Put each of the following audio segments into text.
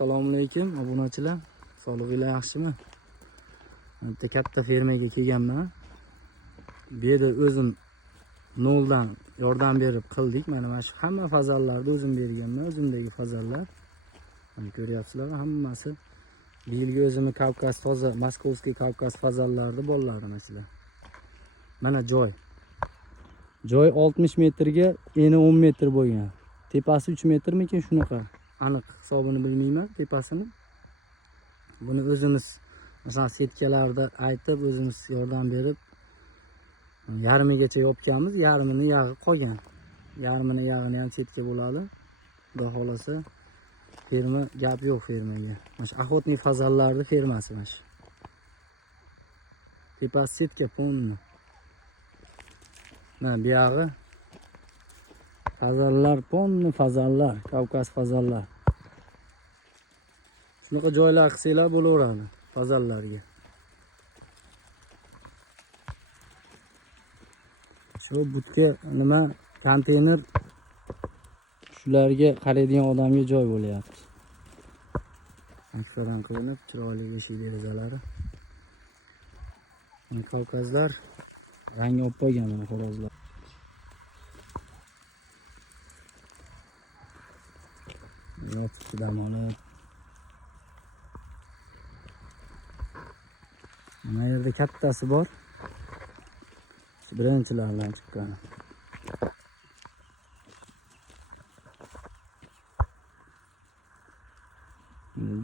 Assalomu alaykum obunachilar. Sog'lig'inglar yaxshimi? Bitta katta fermaga kelganman. Bu yerda o'zim noldan yordam berib qildik. Mana shu hamma fazallarni o'zim berganman, o'zimdagi fazallar. Mana ko'ryapsizlar, hammasi bu yilgi o'zimni Kavkaz toza, Moskovskiy Kavkaz fazallarni bolalari mana. Mana joy. Joy 60 metrga, eni 10 metr bo'lgan. Tepasi 3 metrmikin shunaqa. Aniq hisobini bilmayman tepasini. Buni o'zimiz masalan setkalarda aytib o'zimiz yordam berib yarmigacha yopganmiz, yarmini yag'i qolgan. Yarmini yag'ini ham setka bo'ladi. Xudo xolasa ferma gap yo'q fermaga. Mana shu охотный fazallarning fermasi mana shu. Tepasi setka ponni. Mana bu yog'i fazallar, ponni fazallar, Kavkaz fazallar. Shunaqa joylar qilsanglar bo'laveradi fazallarga. Shu butga nima konteyner shularga qaraydigan odamga joy bo'lyapti. Akfadan qilinib, chiroyli eshik derazalari. Mana Kavkazlar rangi olib qo'ygan mana xo'rozlar. Yotibdi dam olib. Mana yerda kattasi bor. Shu birinchilardan chiqqan.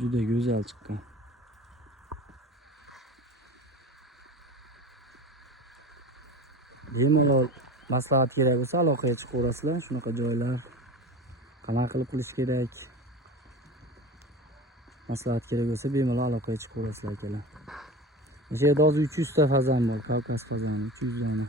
Juda go'zal chiqqan. Bemalol maslahat kerak bo'lsa aloqaga chiqaverasizlar. Shunaqa joylar qanaqa qilib qilish kerak? Maslahat kerak bo'lsa bemalol aloqaga chiqaverasizlar akalar. O'sha yerda hozir 300 ta fazan bor, Kavkaz fazani 300 dona.